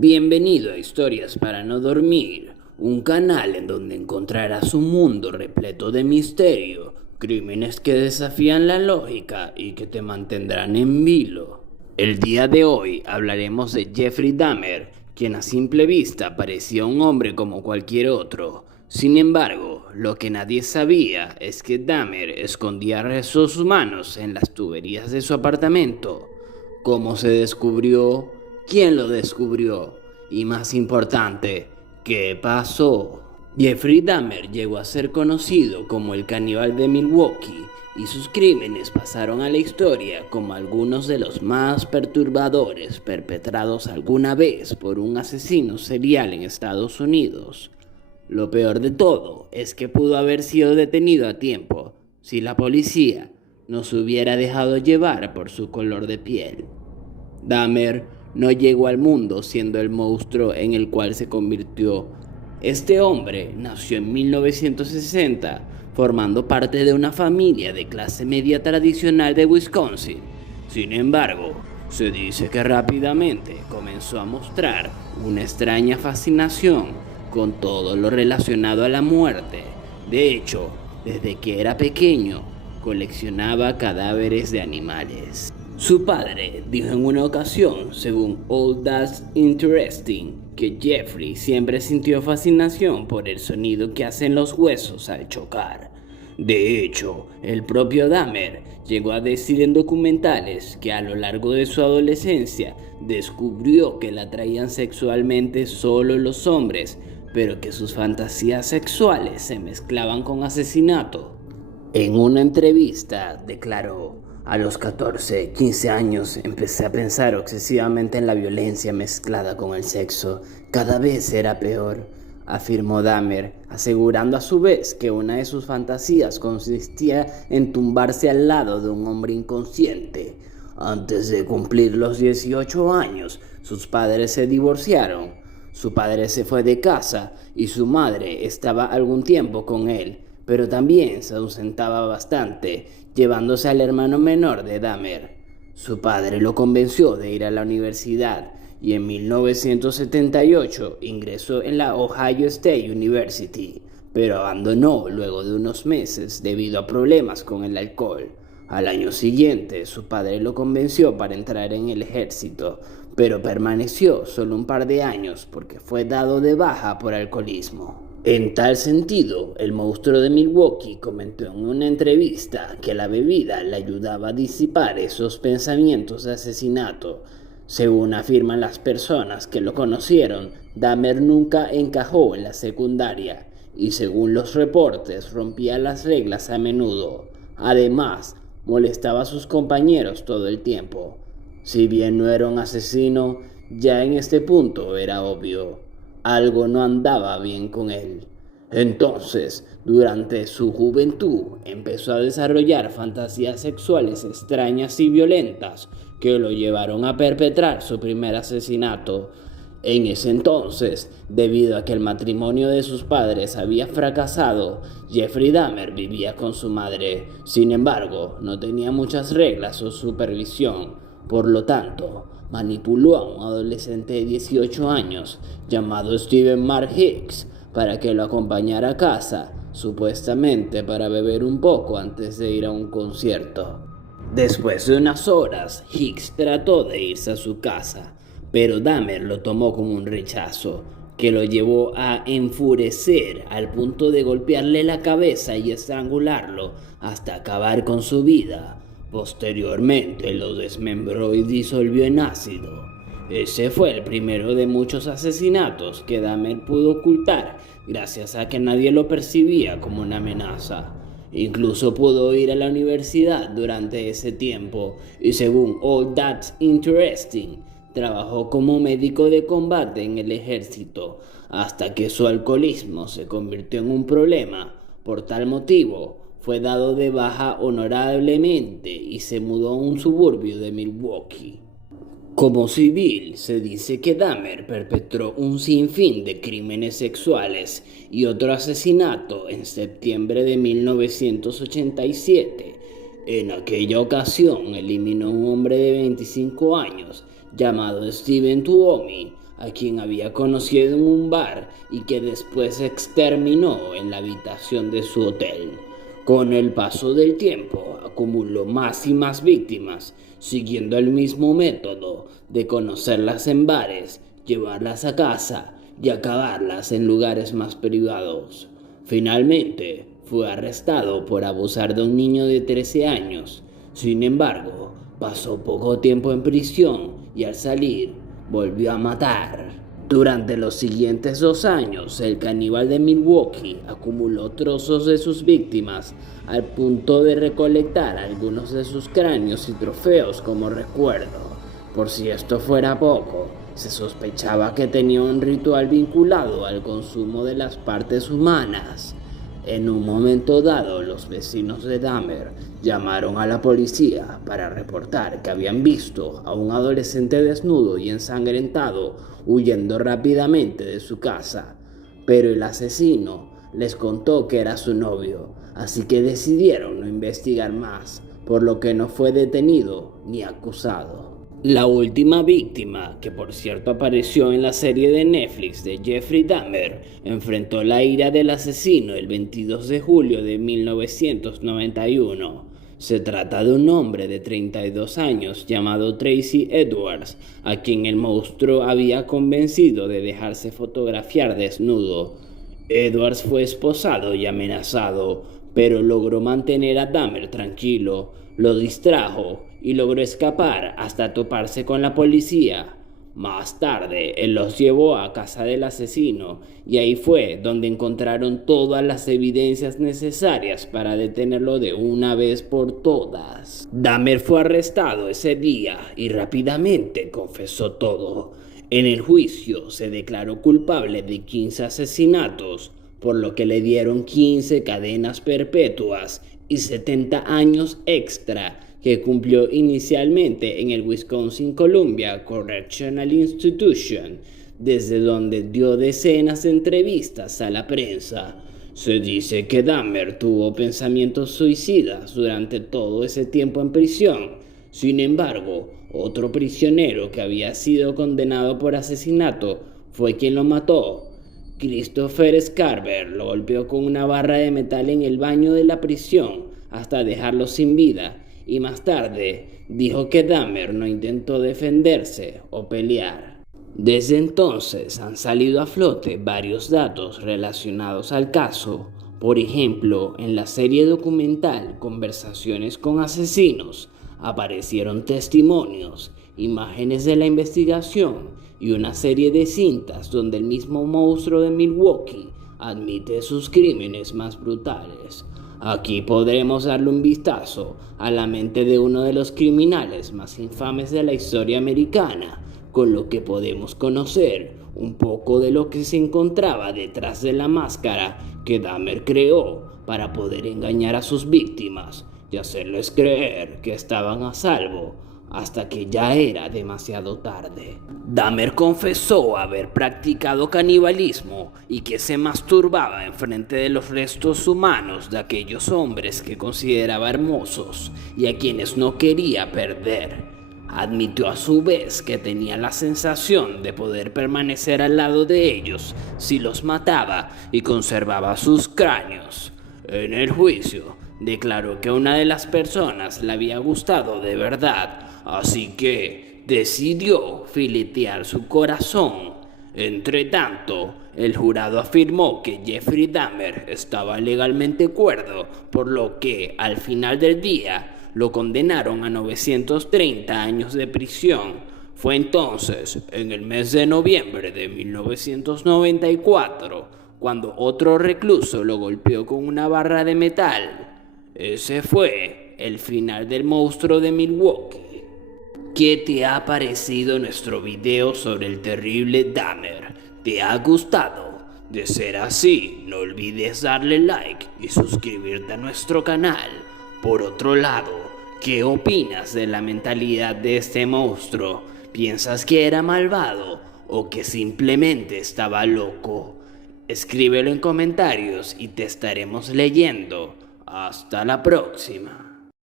Bienvenido a Historias para no dormir, un canal en donde encontrarás un mundo repleto de misterio, crímenes que desafían la lógica y que te mantendrán en vilo. El día de hoy hablaremos de Jeffrey Dahmer, quien a simple vista parecía un hombre como cualquier otro. Sin embargo, lo que nadie sabía es que Dahmer escondía restos humanos en las tuberías de su apartamento. ¿Cómo se descubrió? ¿Quién lo descubrió? Y más importante, ¿qué pasó? Jeffrey Dahmer llegó a ser conocido como el caníbal de Milwaukee y sus crímenes pasaron a la historia como algunos de los más perturbadores perpetrados alguna vez por un asesino serial en Estados Unidos. Lo peor de todo es que pudo haber sido detenido a tiempo si la policía no se hubiera dejado llevar por su color de piel. Dahmer no llegó al mundo siendo el monstruo en el cual se convirtió. Este hombre nació en 1960, formando parte de una familia de clase media tradicional de Wisconsin. Sin embargo, se dice que rápidamente comenzó a mostrar una extraña fascinación con todo lo relacionado a la muerte. De hecho, desde que era pequeño, coleccionaba cadáveres de animales. Su padre dijo en una ocasión, según All That's Interesting, que Jeffrey siempre sintió fascinación por el sonido que hacen los huesos al chocar. De hecho, el propio Dahmer llegó a decir en documentales que a lo largo de su adolescencia descubrió que la atraían sexualmente solo los hombres, pero que sus fantasías sexuales se mezclaban con asesinato. En una entrevista declaró: a los 14, 15 años empecé a pensar obsesivamente en la violencia mezclada con el sexo. Cada vez era peor, afirmó Dahmer, asegurando a su vez que una de sus fantasías consistía en tumbarse al lado de un hombre inconsciente. Antes de cumplir los 18 años, sus padres se divorciaron. Su padre se fue de casa y su madre estaba algún tiempo con él, pero también se ausentaba bastante, llevándose al hermano menor de Dahmer. Su padre lo convenció de ir a la universidad y en 1978 ingresó en la Ohio State University, pero abandonó luego de unos meses debido a problemas con el alcohol. Al año siguiente, su padre lo convenció para entrar en el ejército, pero permaneció solo un par de años porque fue dado de baja por alcoholismo. En tal sentido, el monstruo de Milwaukee comentó en una entrevista que la bebida le ayudaba a disipar esos pensamientos de asesinato. Según afirman las personas que lo conocieron, Dahmer nunca encajó en la secundaria y, según los reportes, rompía las reglas a menudo. Además, molestaba a sus compañeros todo el tiempo. Si bien no era un asesino, ya en este punto era obvio. Algo no andaba bien con él. Entonces, durante su juventud, empezó a desarrollar fantasías sexuales extrañas y violentas que lo llevaron a perpetrar su primer asesinato. En ese entonces, debido a que el matrimonio de sus padres había fracasado, Jeffrey Dahmer vivía con su madre. Sin embargo, no tenía muchas reglas o supervisión. Por lo tanto, manipuló a un adolescente de 18 años llamado Steven Mark Hicks para que lo acompañara a casa, supuestamente para beber un poco antes de ir a un concierto. Después de unas horas, Hicks trató de irse a su casa, pero Dahmer lo tomó como un rechazo, que lo llevó a enfurecer al punto de golpearle la cabeza y estrangularlo hasta acabar con su vida. Posteriormente lo desmembró y disolvió en ácido. Ese fue el primero de muchos asesinatos que Dahmer pudo ocultar gracias a que nadie lo percibía como una amenaza. Incluso pudo ir a la universidad durante ese tiempo y, según All That's Interesting, trabajó como médico de combate en el ejército hasta que su alcoholismo se convirtió en un problema. Por tal motivo, fue dado de baja honorablemente y se mudó a un suburbio de Milwaukee. Como civil, se dice que Dahmer perpetró un sinfín de crímenes sexuales y otro asesinato en septiembre de 1987. En aquella ocasión eliminó a un hombre de 25 años llamado Steven Tuomi a quien había conocido en un bar y que después exterminó en la habitación de su hotel. Con el paso del tiempo, acumuló más y más víctimas, siguiendo el mismo método de conocerlas en bares, llevarlas a casa y acabarlas en lugares más privados. Finalmente, fue arrestado por abusar de un niño de 13 años. Sin embargo, pasó poco tiempo en prisión y al salir, volvió a matar. Durante los siguientes 2 años, el caníbal de Milwaukee acumuló trozos de sus víctimas al punto de recolectar algunos de sus cráneos y trofeos como recuerdo. Por si esto fuera poco, se sospechaba que tenía un ritual vinculado al consumo de las partes humanas. En un momento dado, los vecinos de Dahmer llamaron a la policía para reportar que habían visto a un adolescente desnudo y ensangrentado huyendo rápidamente de su casa, pero el asesino les contó que era su novio, así que decidieron no investigar más, por lo que no fue detenido ni acusado. La última víctima, que por cierto apareció en la serie de Netflix de Jeffrey Dahmer, enfrentó la ira del asesino el 22 de julio de 1991. Se trata de un hombre de 32 años llamado Tracy Edwards, a quien el monstruo había convencido de dejarse fotografiar desnudo. Edwards fue esposado y amenazado, pero logró mantener a Dahmer tranquilo, lo distrajo y logró escapar hasta toparse con la policía. Más tarde, él los llevó a casa del asesino y ahí fue donde encontraron todas las evidencias necesarias para detenerlo de una vez por todas. Dahmer fue arrestado ese día y rápidamente confesó todo. En el juicio se declaró culpable de 15 asesinatos, por lo que le dieron 15 cadenas perpetuas y 70 años extra que cumplió inicialmente en el Wisconsin-Columbia Correctional Institution, desde donde dio decenas de entrevistas a la prensa. Se dice que Dahmer tuvo pensamientos suicidas durante todo ese tiempo en prisión. Sin embargo, otro prisionero que había sido condenado por asesinato fue quien lo mató. Christopher Scarver lo golpeó con una barra de metal en el baño de la prisión hasta dejarlo sin vida, y más tarde dijo que Dahmer no intentó defenderse o pelear. Desde entonces han salido a flote varios datos relacionados al caso. Por ejemplo, en la serie documental Conversaciones con Asesinos aparecieron testimonios, imágenes de la investigación y una serie de cintas donde el mismo monstruo de Milwaukee admite sus crímenes más brutales. Aquí podremos darle un vistazo a la mente de uno de los criminales más infames de la historia americana, con lo que podemos conocer un poco de lo que se encontraba detrás de la máscara que Dahmer creó para poder engañar a sus víctimas y hacerles creer que estaban a salvo hasta que ya era demasiado tarde. Dahmer confesó haber practicado canibalismo y que se masturbaba enfrente de los restos humanos de aquellos hombres que consideraba hermosos y a quienes no quería perder. Admitió a su vez que tenía la sensación de poder permanecer al lado de ellos si los mataba y conservaba sus cráneos. En el juicio, declaró que una de las personas le había gustado de verdad, así que decidió filetear su corazón. Entretanto, el jurado afirmó que Jeffrey Dahmer estaba legalmente cuerdo, por lo que, al final del día, lo condenaron a 930 años de prisión. Fue entonces, en el mes de noviembre de 1994, cuando otro recluso lo golpeó con una barra de metal. Ese fue el final del monstruo de Milwaukee. ¿Qué te ha parecido nuestro video sobre el terrible Dahmer? ¿Te ha gustado? De ser así, no olvides darle like y suscribirte a nuestro canal. Por otro lado, ¿qué opinas de la mentalidad de este monstruo? ¿Piensas que era malvado o que simplemente estaba loco? Escríbelo en comentarios y te estaremos leyendo. Hasta la próxima.